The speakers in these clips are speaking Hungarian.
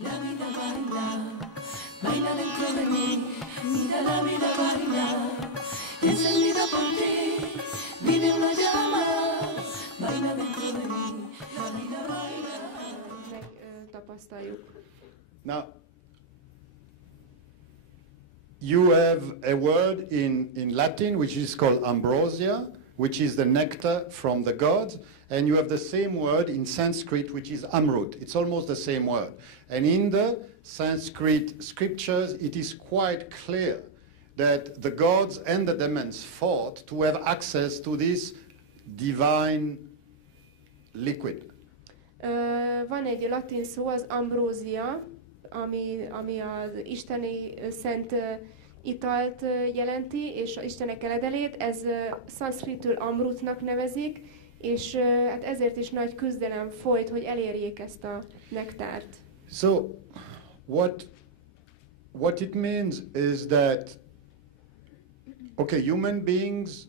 La vida baila, baila dentro de mí. Mira la vida baila, encendida por ti. Vive una llama, baila dentro de mí. La vida baila. Megtapasztaljuk. Now, you have a word in Latin which is called ambrosia, which is the nectar from the gods, and you have the same word in Sanskrit which is amrut. It's almost the same word. And in the Sanskrit scriptures it is quite clear that the gods and the demons fought to have access to this divine liquid. Van egy latin szó, az ambrózia, ami az isteni szent italt jelenti, és az istenek eledelét, ez szanszkritül amrutnak nevezik, és hát ezért is nagy küzdelem folyt, hogy elérjék ezt a nektárt. So, what it means is that, okay, human beings,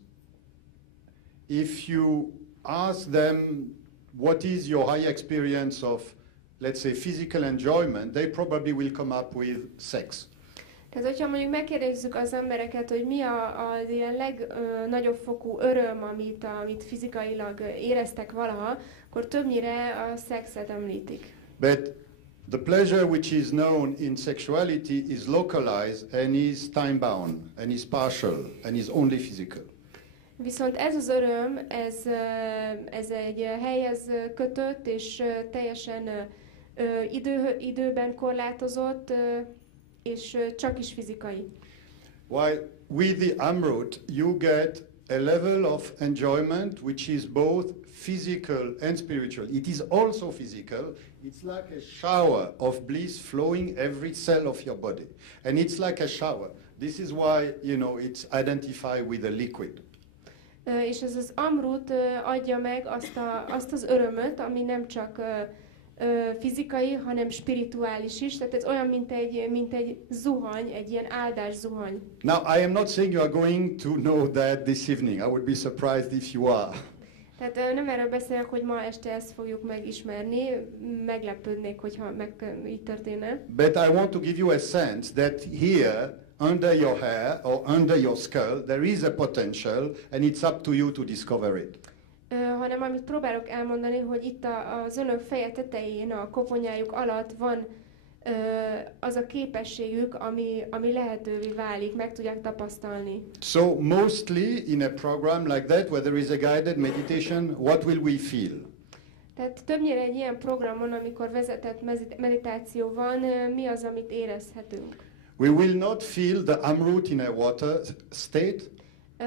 if you ask them what is your high experience of, let's say, physical enjoyment, they probably will come up with sex. Tehát, hogyha mondjuk megkérdezzük az embereket, hogy mi az ilyen legnagyobb fokú öröm, amit fizikailag éreztek valaha, akkor többnyire a szexet említik. But the pleasure which is known in sexuality is localized and is time-bound, and is partial, and is only physical. Viszont ez az öröm, ez egy helyhez kötött, és teljesen időben korlátozott, és csak is fizikai. While with the amrut you get a level of enjoyment which is both physical and spiritual. It is also physical. It's like a shower of bliss flowing every cell of your body. And it's like a shower. This is why, you know, it's identified with a liquid. És ez az amrut adja meg azt az örömöt, ami nem csak fizikai, hanem spirituális is. Tehát ez olyan, mint egy zuhany, egy ilyen áldás zuhany. Now, I am not saying you are going to know that this evening. I would be surprised if you are. Tehát nem erről beszélek, hogy ma este ezt fogjuk megismerni, meglepődnék, hogyha így történne. But I want to give you a sense that here, under your hair or under your skull, there is a potential, and it's up to you to discover it. Hanem amit próbálok elmondani, hogy itt az önök feje tetején, a koponyájuk alatt van az a képességük, ami lehetővé válik, meg tudják tapasztalni. So mostly in a program like that, where there is a guided meditation, what will we feel? Tehát többnyire egy ilyen programon, amikor vezetett meditáció van, mi az, amit érezhetünk? We will not feel the amrut in a water state.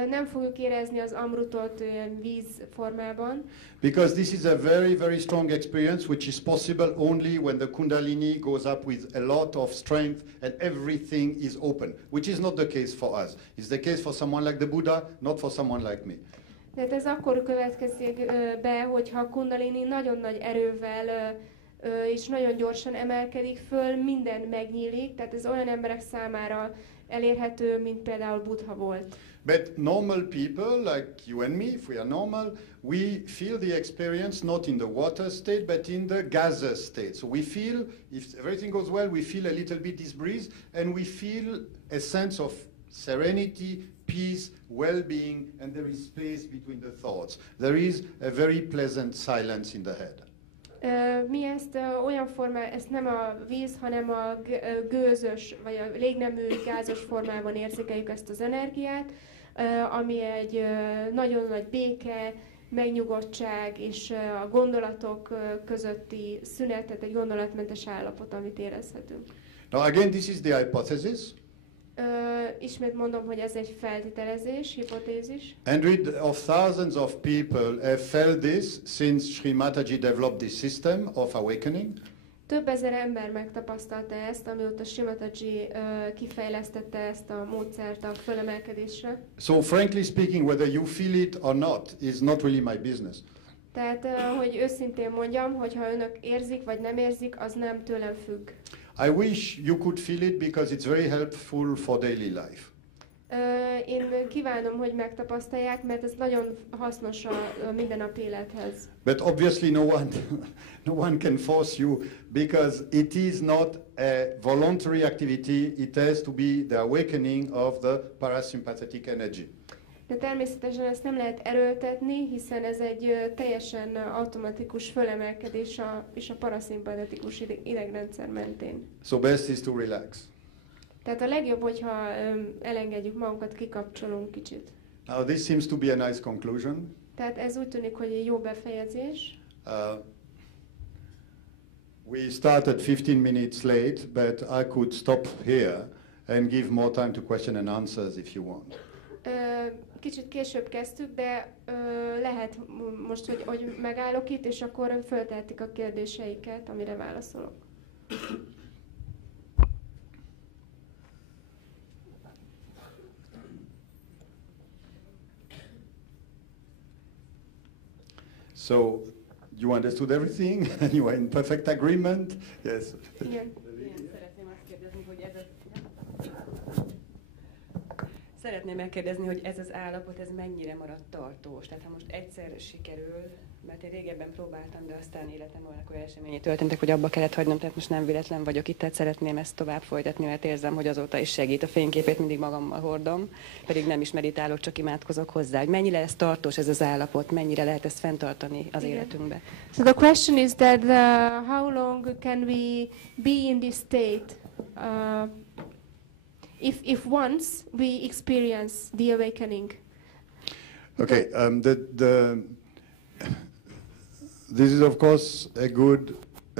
Nem fogjuk érezni az amrutot víz formában. Because this is a very, very strong experience which is possible only when the kundalini goes up with a lot of strength and everything is open, which is not the case for us. It's the case for someone like the Buddha, not for someone like me. Tehát ez akkor következik be, hogyha a kundalini nagyon nagy erővel és nagyon gyorsan emelkedik föl, minden megnyílik, tehát ez olyan emberek számára elérhető, mint például Buddha volt. But normal people, like you and me, if we are normal, we feel the experience not in the water state, but in the gaseous state. So we feel, if everything goes well, we feel a little bit this breeze, and we feel a sense of serenity, peace, well-being, and there is space between the thoughts. There is a very pleasant silence in the head. Mi ezt olyan formában, ezt nem a víz, hanem a gőzös, vagy a légnemű gázos formában érzékeljük ezt az energiát, ami egy nagyon nagy béke, megnyugodtság és a gondolatok közötti szünet, tehát egy gondolatmentes állapot, amit érezhetünk. Now again, this is the hypothesis. Ismét mondom, hogy ez egy feltételezés, hipotézis. Hundreds of thousands of people have felt this since Sri Mataji developed this system of awakening. Több ezer ember megtapasztalta ezt, amióta Sri Mataji kifejlesztette ezt a módszert a fölemelkedésre. So frankly speaking, whether you feel it or not is not really my business. Tehát, hogy őszintén mondjam, hogyha önök érzik vagy nem érzik, az nem tőlem függ. I wish you could feel it because it's very helpful for daily life. Én kívánom, hogy megtapasztalják, mert ez nagyon hasznos a mindennapi élethez. But obviously no one can force you, because it is not a voluntary activity. It has to be the awakening of the parasympathetic energy. De természetesen ezt nem lehet erőltetni, hiszen ez egy teljesen automatikus fölemelkedés és a paraszimpatetikus idegrendszer mentén. So best is to relax. Tehát a legjobb, hogyha elengedjük magunkat, kikapcsolunk kicsit. Now this seems to be a nice conclusion. Tehát ez úgy tűnik, hogy egy jó befejezés. We started 15 minutes late, but I could stop here and give more time to question and answers if you want. Kicsit később kezdtük, de lehet most, hogy megállok itt, és akkor föltehetik a kérdéseiket, amire válaszolok. So, you understood everything? You are in perfect agreement? Yes. Igen. Szeretném megkérdezni, hogy ez az állapot, ez mennyire maradt tartós? Tehát ha most egyszer sikerül, mert én régebben próbáltam, de aztán életemben olyan események történtek, hogy abba kellett hagynom, tehát most nem véletlen vagyok itt, tehát szeretném ezt tovább folytatni, mert érzem, hogy azóta is segít. A fényképét mindig magammal hordom, pedig nem is meditálok, csak imádkozok hozzá. Hogy mennyire ez tartós ez az állapot, mennyire lehet ezt fenntartani az életünkbe? So the question is that how long can we be in this state? If once we experience the awakening. Okay, this is of course a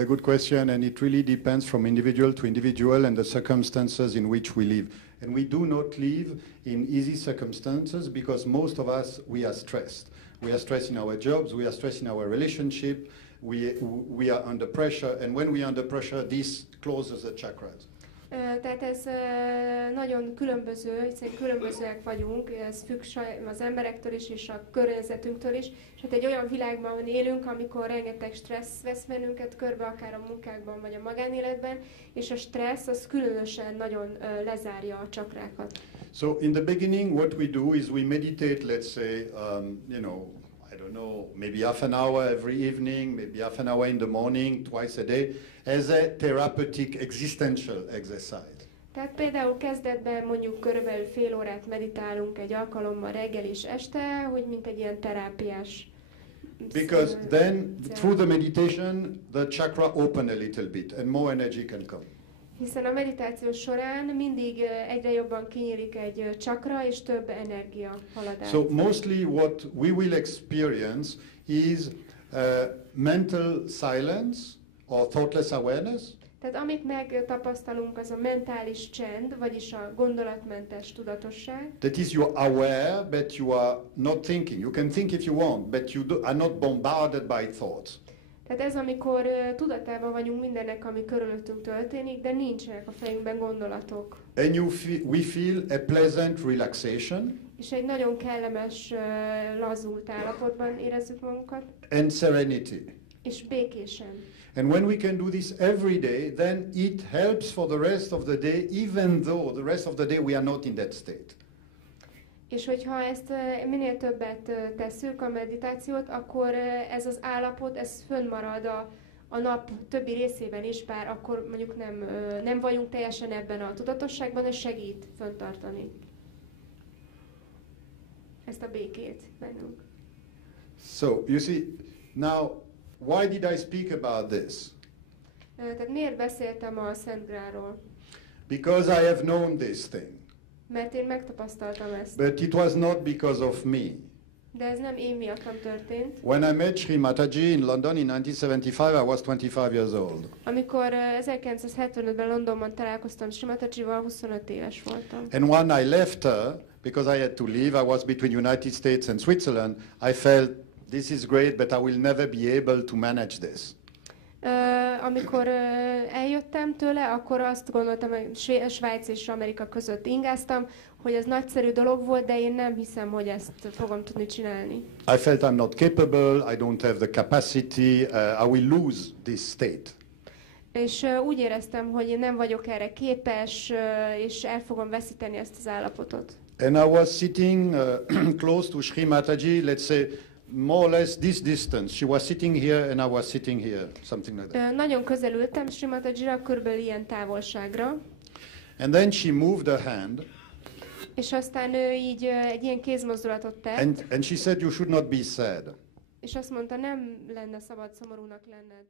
good question, and it really depends from individual to individual and the circumstances in which we live. And we do not live in easy circumstances because most of us, we are stressed. We are stressed in our jobs, we are stressed in our relationship, we are under pressure, and when we are under pressure, this closes the chakras. Tehát ez nagyon különböző, hiszen különbözőek vagyunk, ez függ az emberektől is, és a környezetünktől is. És hát egy olyan világban élünk, amikor rengeteg stressz vesz bennünket körbe, akár a munkákban, vagy a magánéletben, és a stressz az különösen nagyon lezárja a csakrákat. So in the beginning, what we do is we meditate, let's say, maybe half an hour every evening, maybe half an hour in the morning, twice a day, as a therapeutic existential exercise. Tehát például kezdetben mondjuk körülbelül fél órát meditálunk egy alkalommal reggel és este, hogy mint egy ilyen terápiás. Because then, through the meditation, the chakra open a little bit and more energy can come. Hiszen a meditáció során mindig egyre jobban kinyílik egy csakra, és több energia halad át. So mostly what we will experience is mental silence or thoughtless awareness. Tehát amit megtapasztalunk, az a mentális csend, vagyis a gondolatmentes tudatosság. That is, you are aware, but you are not thinking. You can think if you want, but you are not bombarded by thoughts. Tehát ez, amikor tudatában vagyunk mindennek, ami körülöttünk történik, de nincsenek a fejünkben gondolatok. And we feel a pleasant relaxation. És egy nagyon kellemes, lazult állapotban érezzük magunkat. And serenity. És békésen. And when we can do this every day, then it helps for the rest of the day, even though the rest of the day we are not in that state. És hogyha ezt minél többet tesszük, a meditációt, akkor ez az állapot, ez fönnmarad a nap többi részében is, bár akkor mondjuk nem vagyunk teljesen ebben a tudatosságban, és segít fenntartani ezt a békét bennünk. So, you see, now, why did I speak about this? Tehát miért beszéltem a Szent Grálról? Because I have known this thing. Mert én megtapasztaltam ezt. But it was not because of me. De ez nem én miattam történt. When I met Sri Mataji in London in 1975, I was 25 years old. Amikor 1975-ben Londonban találkoztam Sri Matajival, 25 éves voltam. And when I left her, because I had to leave, I was between United States and Switzerland, I felt this is great, but I will never be able to manage this. Amikor eljöttem tőle, akkor azt gondoltam, hogy Svájc és Amerika között ingáztam, hogy ez nagyszerű dolog volt, de én nem hiszem, hogy ezt fogom tudni csinálni. I felt I'm not capable, I don't have the capacity, I will lose this state. És úgy éreztem, hogy én nem vagyok erre képes, és el fogom veszíteni ezt az állapotot. And I was sitting close to Sri Mataji, let's say more or less this distance. She was sitting here and I was sitting here, something like that. Nagyon közel ültem Sri Matajira, körülbelül ilyen távolságra. And then she moved her hand. És aztán ő így egy ilyen kézmozdulatot tett. And she said, you should not be sad. És azt mondta, nem lenne szabad szomorúnak lenned.